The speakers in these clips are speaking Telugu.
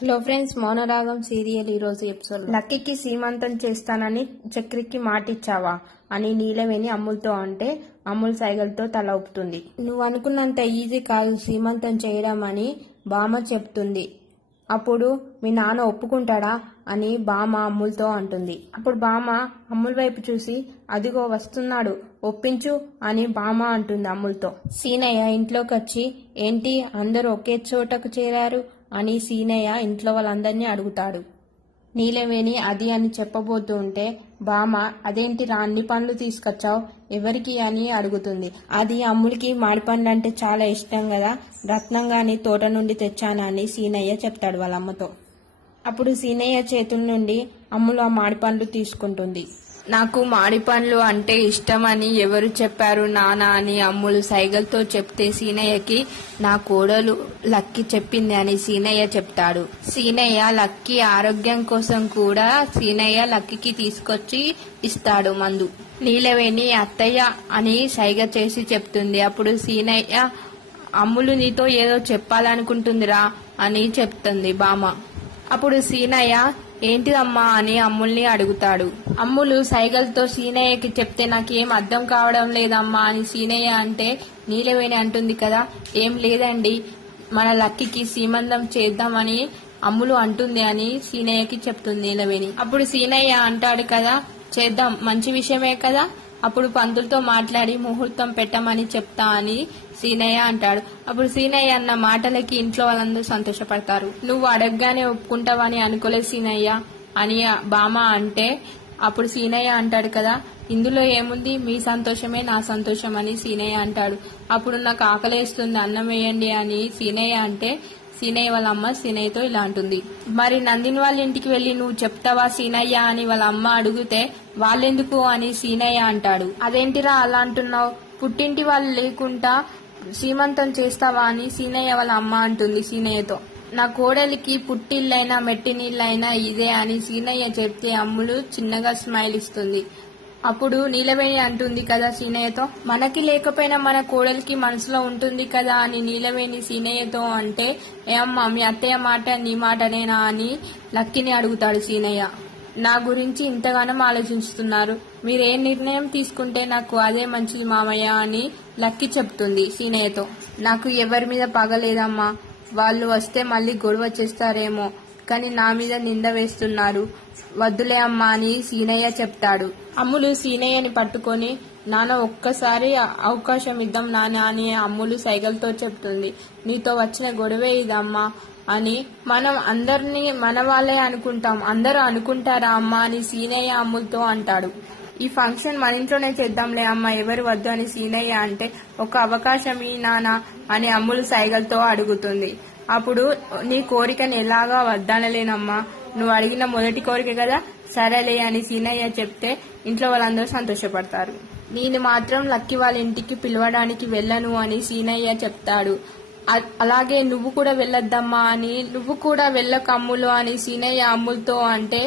హలో ఫ్రెండ్స్, మౌనరాగం సీరియల్ ఈ రోజు ఎపిసోడ్. లక్కీకి సీమంతం చేస్తానని చక్రికి మాటిచ్చావా అని నీలవేణి అమ్ములతో అంటే అమ్ముల్ సైగలతో తల ఊపుతుంది. నువ్వు అనుకున్నంత ఈజీ కాదు సీమంతం చేయడం అని బామ్మ చెప్తుంది. అప్పుడు మీ నాన్న ఒప్పుకుంటాడా అని బామ్మ అమ్ములతో అంటుంది. అప్పుడు బామ్మ అమ్ముల్ వైపు చూసి అదిగో వస్తున్నాడు ఒప్పించు అని బామ్మ అంటుంది అమ్ములతో. సీనయ్య ఇంట్లోకి వచ్చి ఏంటి అందరూ ఒకే చోటకు చేరారు అని సీనయ్య ఇంట్లో వాళ్ళందరినీ అడుగుతాడు. నీలవేణి అది అని చెప్పబోతూ ఉంటే బామ్మ అదేంటిరా అన్ని పండ్లు తీసుకొచ్చావు ఎవరికి అని అడుగుతుంది. అది అమ్ములకి మామిడిపండ్లు అంటే చాలా ఇష్టం కదా, రత్నంగాని తోట నుండి తెచ్చానని సీనయ్య చెప్తాడు వాళ్ళ అమ్మతో. అప్పుడు సీనయ్య చేతుల నుండి అమ్ములు ఆ మామిడిపండ్లు తీసుకుంటుంది. నాకు మామిడిపండ్లు అంటే ఇష్టమని ఎవరు చెప్పారు నాన్న అని అమ్ములు సైగలతో చెప్తే సీనయ్యకి నా కోడలు లక్కీ చెప్పింది అని సీనయ్య చెప్తాడు. సీనయ్య లక్కీ ఆరోగ్యం కోసం కూడా సీనయ్య లక్కీకి తీసుకొచ్చి ఇస్తాడు మందు. నీలవేణి అత్తయ్య అని సైగ చేసి చెప్తుంది. అప్పుడు సీనయ్య అమ్ములు నీతో ఏదో చెప్పాలనుకుంటుందిరా అని చెప్తుంది బామ్మ. అప్పుడు సీనయ్య ఏంటిదమ్మా అని అమ్ముల్ని అడుగుతాడు. అమ్ములు సైగలతో సీనయ్యకి చెప్తే నాకేం అర్థం కావడం లేదమ్మా అని సీనయ్య అంటే నీలవేణి అంటుంది కదా, ఏం లేదండి మన లక్కీకి సీమంతం చేద్దామని అమ్ములు అంటుంది అని సీనయ్యకి చెప్తుంది నీలవేణి. అప్పుడు సీనయ్య అంటాడు కదా, చేద్దాం మంచి విషయమే కదా, అప్పుడు పంతులతో మాట్లాడి ముహూర్తం పెట్టమని చెప్తా అని సీనయ్య అంటాడు. అప్పుడు సీనయ్య అన్న మాటలకి ఇంట్లో వాళ్ళందరూ సంతోషపడతారు. నువ్వు అడగగానే ఒప్పుకుంటావని అనుకోలేదు సీనయ్య అని బామ్మ అంటే అప్పుడు సీనయ్య అంటాడు కదా, ఇందులో ఏముంది మీ సంతోషమే నా సంతోషం అని సీనయ్య అంటాడు. అప్పుడు నాకు ఆకలేస్తుంది అన్నం వేయండి అని సీనయ్య అంటే సీనయ్య వాళ్ళ అమ్మ సీనయ్యతో ఇలా అంటుంది. మరి నందిని వాళ్ళ ఇంటికి వెళ్లి నువ్వు చెప్తావా సీనయ్య అని వాళ్ళ అమ్మ అడిగితే వాళ్ళెందుకు అని సీనయ్య అంటాడు. అదేంటిరా అలా అంటున్నావు, పుట్టింటి వాళ్ళు లేకుండా సీమంతం చేస్తావా అని సీనయ్య వాళ్ళ అమ్మ అంటుంది సీనయ్యతో. నా కోడలికి పుట్టిళ్ళైనా మెట్టి నీళ్ళైనా ఇదే అని సీనయ్య చెప్తే అమ్ములు చిన్నగా స్మైల్ ఇస్తుంది. అప్పుడు నీలవేణి అంటుంది కదా సీనయ్యతో, మనకి లేకపోయినా మన కోడలికి మనసులో ఉంటుంది కదా అని నీలవేణి సీనయ్యతో అంటే ఏ అమ్మా మీ అత్తయ్య మాట నీ మాటనేనా అని లక్కీని అడుగుతాడు సీనయ్య. నా గురించి ఇంతగానం ఆలోచిస్తున్నారు, మీరే నిర్ణయం తీసుకుంటే నాకు అదే మంచిది మామయ్య అని లక్కీ చెప్తుంది సీనయ్యతో. నాకు ఎవరి మీద పగలేదమ్మా, వాళ్ళు వస్తే మళ్ళీ గొడవ చేస్తారేమో కానీ నా మీద నింద వేస్తున్నారు, వద్దులే అమ్మా అని సీనయ్య చెప్తాడు. అమ్ములు సీనయ్యని పట్టుకొని నాన్న ఒక్కసారి అవకాశం ఇద్దాం నాన్న అని అమ్ములు సైగలతో చెప్తుంది. నీతో వచ్చిన గొడవే ఇదమ్మా అని మనం అందరినీ మన వాళ్ళే అనుకుంటాం, అందరూ అనుకుంటారా అమ్మా అని సీనయ్య అమ్ములతో అంటాడు. ఈ ఫంక్షన్ మన ఇంట్లోనే చేద్దాంలే అమ్మ ఎవరు వద్దు అని సీనయ్య అంటే ఒక అవకాశం ఈ నాన్న అని అమ్ములు సైగలతో అడుగుతుంది. అప్పుడు నీ కోరికని ఎలాగా వద్దనలేనమ్మా, నువ్వు అడిగిన మొదటి కోరిక కదా, సరేలే అని సీనయ్య చెప్తే ఇంట్లో వాళ్ళందరూ సంతోషపడతారు. నేను మాత్రం లక్కీ వాళ్ళ ఇంటికి పిలవడానికి వెళ్ళను అని సీనయ్య చెప్తాడు. అలాగే నువ్వు కూడా వెళ్ళొద్దమ్మా అని నువ్వు కూడా వెళ్ళకు అమ్ములు అని సీనయ్య అమ్ములతో అంటే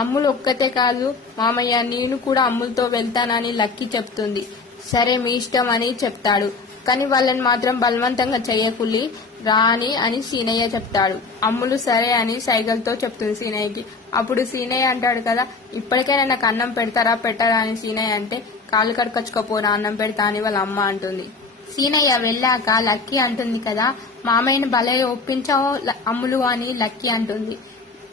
అమ్ములు ఒక్కతే కాదు మామయ్య నేను కూడా అమ్ములతో వెళ్తానని లక్కీ చెప్తుంది. సరే మీ ఇష్టం అని చెప్తాడు, కానీ వాళ్ళని మాత్రం బలవంతంగా చెయ్యకులి రా అని సీనయ్య చెప్తాడు. అమ్ములు సరే అని సైగలతో చెప్తుంది సీనయ్యకి. అప్పుడు సీనయ్య అంటాడు కదా, ఇప్పటికైనా నాకు అన్నం పెడతారా పెట్టారా అని సీనయ్య అంటే కాళ్ళు కడుకొచ్చుకోపోరా అన్నం పెడతా అని వాళ్ళ అమ్మ అంటుంది. సీనయ్య వెళ్ళాక లక్కీ అంటుంది కదా, మామయ్యని భలే ఒప్పించావో అమ్ములు అని లక్కీ అంటుంది.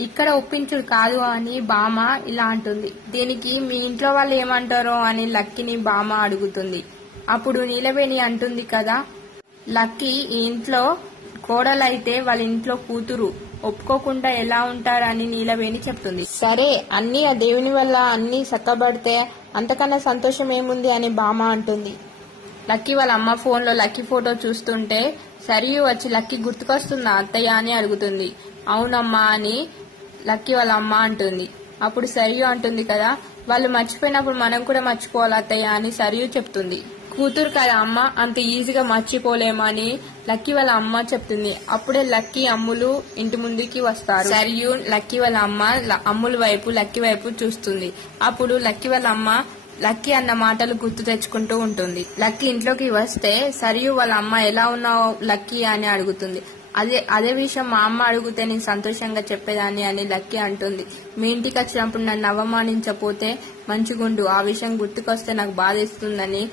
ఇక్కడ ఒప్పించుడు కాదు అని బామ్మ ఇలా అంటుంది. దీనికి మీ ఇంట్లో వాళ్ళు ఏమంటారో అని లక్కీని బామ్మ అడుగుతుంది. అప్పుడు నీలవేణి అంటుంది కదా, లక్కీ ఈ ఇంట్లో కోడలైతే వాళ్ళ ఇంట్లో కూతురు ఒప్పుకోకుండా ఎలా ఉంటారని నీలవేణి చెప్తుంది. సరే అన్ని ఆ దేవుని వల్ల అన్ని చక్కబడితే అంతకన్నా సంతోషం ఏముంది అని బామ్మ అంటుంది. లక్కీ వాళ్ళ అమ్మ ఫోన్లో లక్కీ ఫోటో చూస్తుంటే సరియు వచ్చి లక్కీ గుర్తుకొస్తుందా అత్తయ్య అని అడుగుతుంది. అవునమ్మా అని లక్కీ వాళ్ళ అమ్మ అంటుంది. అప్పుడు సరియు అంటుంది కదా, వాళ్ళు మర్చిపోయినప్పుడు మనం కూడా మర్చిపోవాలి అత్తయ్య అని సరియు చెప్తుంది. కూతురు కదా అమ్మ అంత ఈజీగా మర్చిపోలేమని లక్కీ వాళ్ళ అమ్మ చెప్తుంది. అప్పుడే లక్కీ అమ్ములు ఇంటి ముందుకి వస్తారు. సరియు లక్కీ వాళ్ళ అమ్మ అమ్ముల వైపు లక్కీ వైపు చూస్తుంది. అప్పుడు లక్కీ వాళ్ళ అమ్మ లక్కీ అన్న మాటలు గుర్తు తెచ్చుకుంటూ ఉంటుంది. లక్కీ ఇంట్లోకి వస్తే సరియు వాళ్ళ అమ్మ ఎలా ఉన్నావు లక్కీ అని అడుగుతుంది. అదే విషయం మా అమ్మ అడిగితే నేను సంతోషంగా చెప్పేదాన్ని అని లక్కీ అంటుంది. మీ ఇంటికి వచ్చినప్పుడు నన్ను అవమానించపోతే మంచిగుండు, ఆ విషయం గుర్తుకొస్తే నాకు బాధేస్తుందని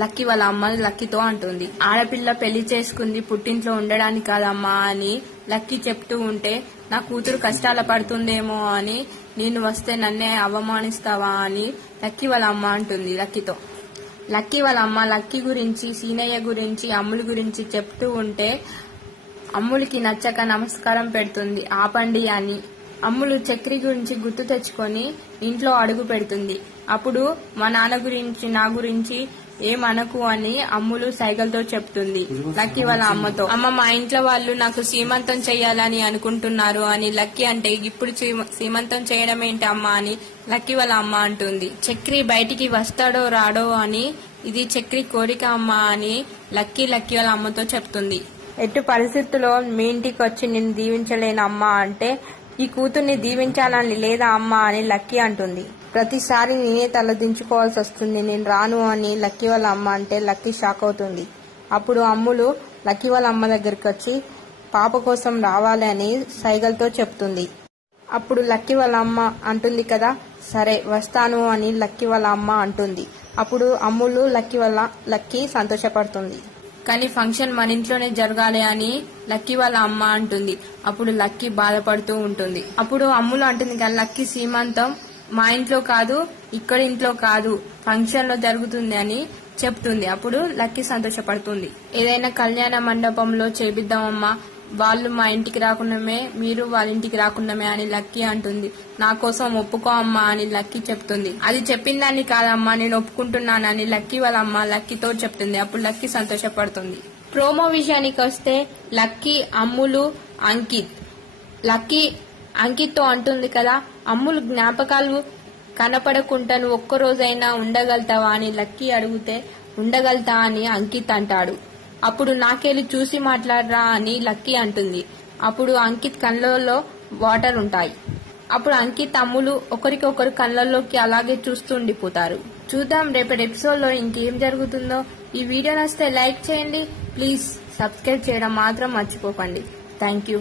లక్కీ వాళ్ళ అమ్మ లక్కీతో అంటుంది. ఆడపిల్ల పెళ్లి చేసుకుంది పుట్టింట్లో ఉండడానికి కాదమ్మా అని లక్కీ చెప్తూ ఉంటే నా కూతురు కష్టాల పడుతుందేమో అని నేను వస్తే నన్నే అవమానిస్తావా అని లక్కీ వాళ్ళ అమ్మ అంటుంది లక్కీతో. లక్కీ వాళ్ళ అమ్మ లక్కీ గురించి, సీనయ్య గురించి, అమ్ముల గురించి చెప్తూ ఉంటే అమ్ములకి నచ్చక నమస్కారం పెడుతుంది. ఆపండి అని అమ్ములు చక్రి గురించి గుర్తు తెచ్చుకొని ఇంట్లో అడుగు పెడుతుంది. అప్పుడు మా నాన్న గురించి, నా గురించి ఏమనకు అని అమ్ములు సైగలతో చెప్తుంది లక్కీ వాళ్ళ అమ్మతో. అమ్మ, మా ఇంట్లో వాళ్ళు నాకు సీమంతం చెయ్యాలని అనుకుంటున్నారు అని లక్కీ అంటే, ఇప్పుడు సీమంతం చేయడం ఏంటి అమ్మా అని లక్కీ వాళ్ళ అమ్మ అంటుంది. చక్రి బయటికి వస్తాడో రాడో అని ఇది చక్రి కోరిక అమ్మా అని లక్కీ వాళ్ళ అమ్మతో చెప్తుంది. ఎట్టి పరిస్థితుల్లో మీ ఇంటికి వచ్చి నిన్ను దీవించలేను అమ్మా అంటే, ఈ కూతుర్ని దీవించాలని లేదా అమ్మా అని లక్కీ అంటుంది. ప్రతిసారి నేనే తలదించుకోవాల్సి వస్తుంది, నేను రాను అని లక్కీ వాళ్ళ అమ్మ అంటే లక్కీ షాక్ అవుతుంది. అప్పుడు అమ్ములు లక్కీ వాళ్ళ అమ్మ దగ్గరికి వచ్చి పాప కోసం రావాలి అని సైగలతో చెప్తుంది. అప్పుడు లక్కీ వాళ్ళ అమ్మ అంటుంది కదా, సరే వస్తాను అని లక్కీ వాళ్ళ అమ్మ అంటుంది. అప్పుడు అమ్ములు లక్కీ సంతోషపడుతుంది. కానీ ఫంక్షన్ మన ఇంట్లోనే జరగాలి అని లక్కీ వాళ్ళ అమ్మ అంటుంది. అప్పుడు లక్కీ బాధపడుతూ ఉంటుంది. అప్పుడు అమ్ములు అంటుంది కదా, లక్కీ సీమంతం మా ఇంట్లో కాదు, ఇక్కడ ఇంట్లో కాదు, ఫంక్షన్ లో జరుగుతుంది అని చెప్తుంది. అప్పుడు లక్కీ సంతోషపడుతుంది. ఏదైనా కళ్యాణ మండపంలో చేపిద్దామమ్మా, వాళ్ళు మా ఇంటికి రాకుండామే, మీరు వాళ్ళ ఇంటికి రాకుండామే అని లక్కీ అంటుంది. నా కోసం ఒప్పుకో అమ్మా అని లక్కీ చెప్తుంది. అది చెప్పిందాన్ని కాదమ్మా, నేను ఒప్పుకుంటున్నానని లక్కీ వాళ్ళ అమ్మ లక్కీతో చెప్తుంది. అప్పుడు లక్కీ సంతోషపడుతుంది. ప్రోమో విషయానికి వస్తే లక్కీ, అమ్ములు, అంకిత్. లక్కీ అంకిత్ తో అంటుంది కదా, అమ్ములు జ్ఞాపకాలు కనపడకుండా నువ్వు ఒక్కరోజైనా ఉండగలుగుతావా అని లక్కీ అడిగితే ఉండగలుగుతా అని అంకిత్ అంటాడు. అప్పుడు నాకెళ్ళి చూసి మాట్లాడరా అని లక్కీ అంటుంది. అప్పుడు అంకిత్ కళ్ళల్లో వాటర్ ఉంటాయి. అప్పుడు అంకిత్, అమ్ములు ఒకరికొకరు కళ్ళల్లోకి అలాగే చూస్తూ ఉండిపోతారు. చూద్దాం రేపటి ఎపిసోడ్ లో ఇంకేం జరుగుతుందో. ఈ వీడియో నచ్చితే లైక్ చేయండి, ప్లీజ్ సబ్స్క్రైబ్ చేయడం మాత్రం మర్చిపోకండి. Thank you.